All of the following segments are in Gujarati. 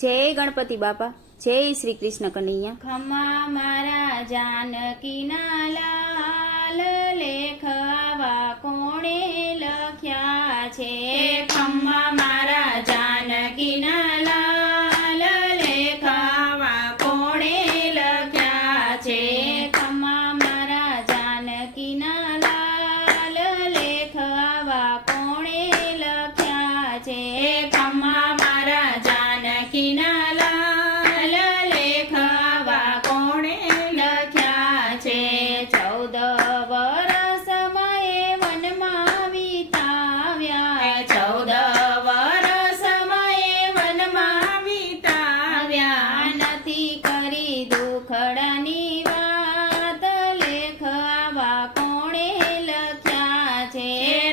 જય ગણપતિ બાપા, જય શ્રી કૃષ્ણ કનૈયા. ખમ્મા મારા જાનકીના લાલ, લેખ આવા કોણે લખ્યા છે. ખમ્મા મારા જાનકીના લાલ, લેખ આવા કોણે લખ્યા છે. ખમ્મા મારા જાનકીના લાલ, લેખ આવા કોણે લખ્યા છે. ખમ્મા મારા જાનકીના લાલ, લેખ આવા કોણે લખ્યા છે. 14 વરસ માએ વનમાં વિતાવ્યા, 14 વરસ માએ વનમાં વિતાવ્યા. નથી કરી દુખડાની વાત, લેખ આવા કોણે લખ્યા છે.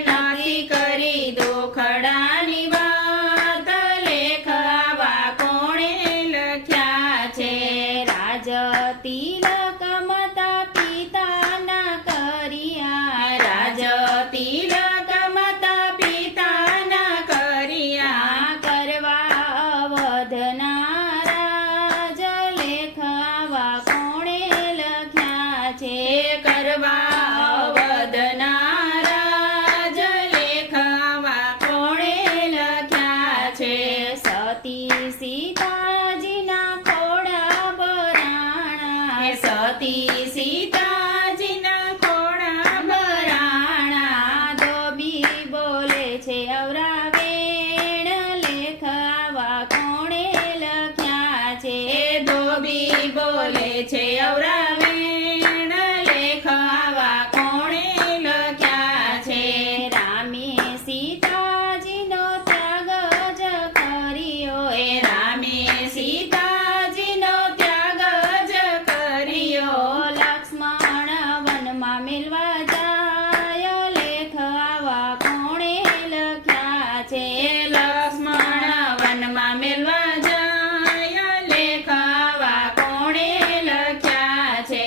નથી કરી દુખડાની વાત, લેખ આવા કોણે લખ્યા છે. રાજ તિલક માતા પિતાના કર્યા, રાજ તિલક માતા પિતાના કર્યા. કરવા અવધના રાજ, લેખ આવા કોણે લખ્યા છે. કરવા અવધના રાજ, લેખ આવા કોણે લખ્યા છે. સતી સીતાજીના ખોડા બરાણા, સતી સીતાજીના ખોડા બરાણા. ધોબી બોલે છે અવરા વેણ, લેખ આવા કોણે લખ્યા છે. ધોબી બોલે છે અવરા વેણ, લેખ આવા કોણે લખ્યા છે. રામે સીતાજીનો ત્યાગ જ કર્યો, એ રામે સીતાજીનો ત્યાગ જ કર્યો. લક્ષ્મણ વનમાં મેલવા જાય, લેખ આવા કોણે લખ્યા છે. લક્ષ્મણ વનમાં મેલવા જાય, લેખ આવા કોણે લખ્યા છે.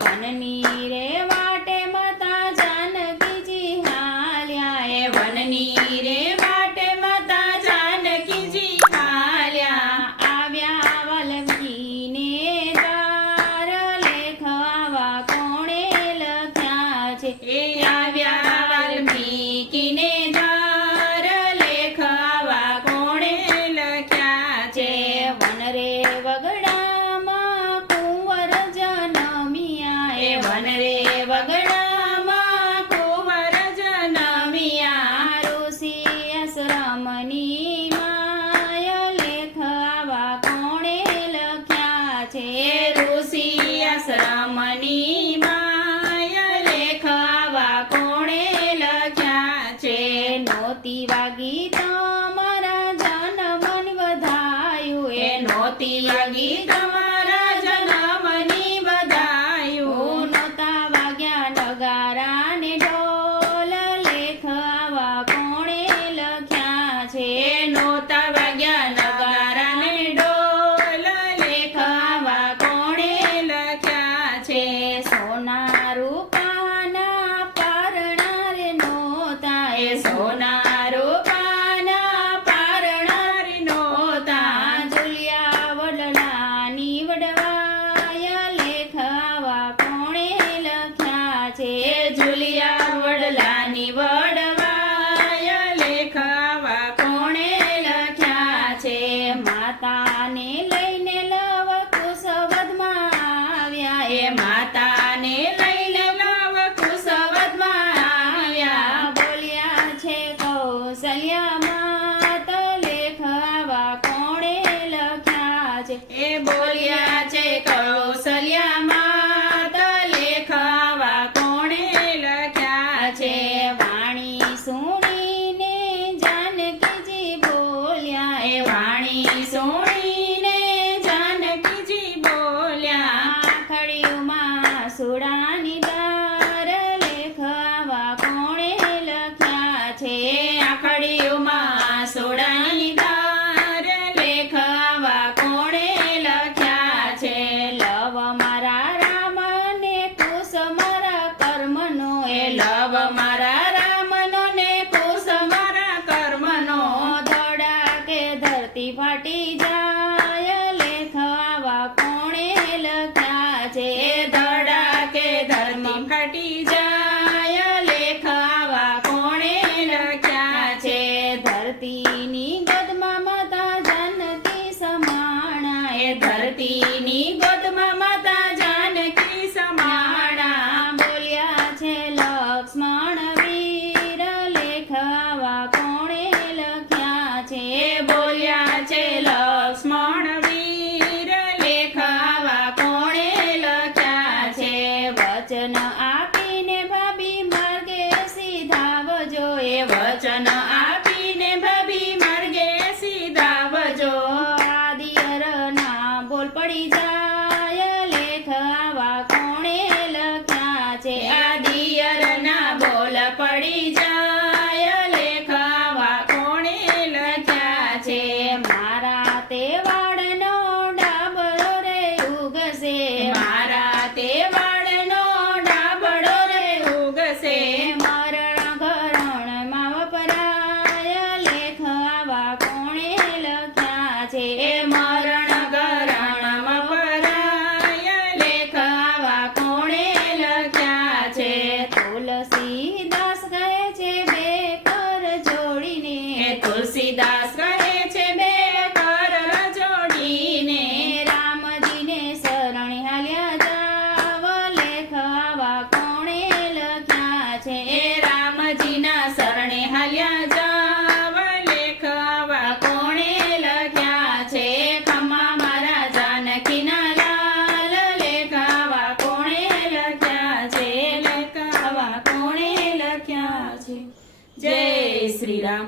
વનની રે વાટે માતા જાનકીજી હાલ્યા, એ વનની રે વાટે માતા જાનકીજી હાલ્યા. આવ્યા વાલ્મીકીને દ્વાર, લેખ આવા કોણે લખ્યા છે. એ આવ્યા વાલ્મીકીને દ્વાર, લેખ આવા કોણે લખ્યા છે. વન રે વગડામાં કુંવર જનમિયા, એ વન રે વગડામાં કુંવર જનમિયા. ઋષિ આશ્રમની માય, લેખ આવા કોણે લખ્યા છે. ઋષિ આશ્રમની માય, લેખ આવા કોણે લખ્યા છે. નોતી વાગી તમારા જન્મની વધાયું, એ નોતી વાગી તમારા જન્મની વધાયું. નોતા વાગ્યા નગારા ને ઢોલ, લેખ આવા કોણે લખ્યા છે. નોતા વાગ્યા નગારા ને ઢોલ, લેખ આવા કોણે લખ્યા છે. સોના રૂપાના પારણા રે નોતા, એ સોના રૂપાના પારણા રે નોતા. ઝુલિયા વડલાની વડવાય, લેખ આવા કોણે લખ્યા છે. ઝુલિયા વડલાની વડવાય, લેખ આવા કોણે લખ્યા છે. માતાને લઈને લવ કુશવદમાં આવ્યા, એ માતાને લઈને લવ કુશવદમાં આવ્યા. બોલ્યા છે કૌશલ્યા માત, લેખ આવા કોણે લખ્યા છે. એ બોલ્યા છે કૌશલ્યા માત, લેખ આવા કોણે લખ્યા છે. વાણી સુણીને જાનકીજી બોલ્યા, એ વાણી સુણીને જાનકીજી બોલ્યા. આખડીયુમાં સુડાની દાર, લેખ આવા કોણે લખ્યા છે. આખડીયુમાં સુડાની દાર, લેખ આવા કોણે લખ્યા છે. લવ મારા રામને કુશ મારા કર્મનો, એ લવ મારા રામનો ને કુશ મારા કર્મનો. ધડા કે ધરતી ફાટી જાય, વચન આપીને ભાભી માર્ગે સીધાવજો. આદિયરના બોલ પડી જાય લેખ આવા કોણે લખ્યા છે. આ દિયરના બોલ પડી જાય લેખ આવા કોણે લખ્યા છે. મારા તે વાળનો ડાબરો રે ઉગશે. મારા તે વાળનો ડાબડો રે ઉગશે. મરણ ઘરણમાં વપરાય લેખ આવા કોણે લખ્યા છે. એ મરણ ગરણમાં પરાય લેખ આવા કોણે લખ્યા છે. તુલસીદાસ કહે છે બે કર જોડીને. એ તુલસીદાસ કહે છે બે કર જોડીને. રામજીને શરણે હાલ્યા જાવ લેખ આવા કોણે લખ્યા છે. એ રામજીના શરણે હાલ્યા જાવ લેખ આવા કોણે લખ્યા છે. ખમ્મા મારા જાનકીના લાલ લેખ આવા કોણે લખ્યા છે. લેખ આવા કોણે લખ્યા છે. જય શ્રી રામ.